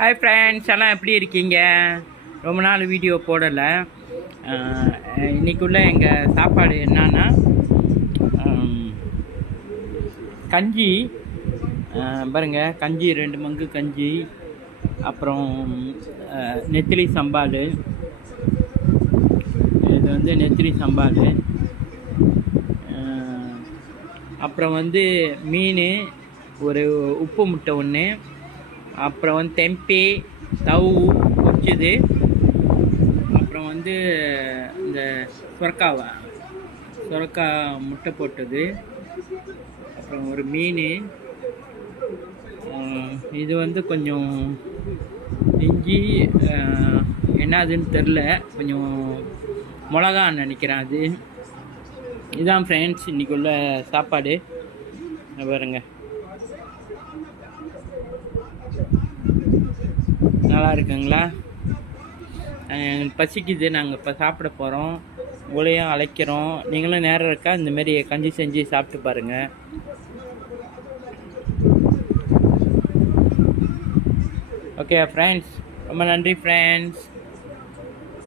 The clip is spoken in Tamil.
ஹாய் ஃப்ரெண்ட்ஸ், எல்லாம் எப்படி இருக்கீங்க? ரொம்ப நாள் வீடியோ போடலை. இன்றைக்குள்ள எங்கள் சாப்பாடு என்னன்னா கஞ்சி. பாருங்கள், கஞ்சி 2 மங்கு கஞ்சி, அப்புறம் நெத்திலி சம்பால். இது வந்து நெத்திலி சம்பால். அப்புறம் வந்து மீன், ஒரு உப்பு முட்டை ஒன்று, அப்புறம் வந்து தெம்பே தவு பொரிச்சது, அப்புறம் வந்து இந்த சுரக்கா முட்டை போட்டது, அப்புறம் ஒரு மீன். இது வந்து கொஞ்சம் இஞ்சி, என்னதுன்னு தெரில, கொஞ்சம் மிளகான்னு நினைக்கிறேன். அது இதுதான் ஃப்ரெண்ட்ஸ் இன்றைக்குள்ள சாப்பாடு. பாருங்க, நல்லா இருக்குங்களா? பசிக்குது, நாங்கள் இப்போ சாப்பிட போகிறோம். உங்களையும் அழைக்கிறோம். நீங்களும் நேரம் இருக்கா இந்தமாரி கஞ்சி செஞ்சு சாப்பிட்டு பாருங்கள். ஓகே ஃப்ரெண்ட்ஸ், ரொம்ப நன்றி ஃப்ரெண்ட்ஸ்.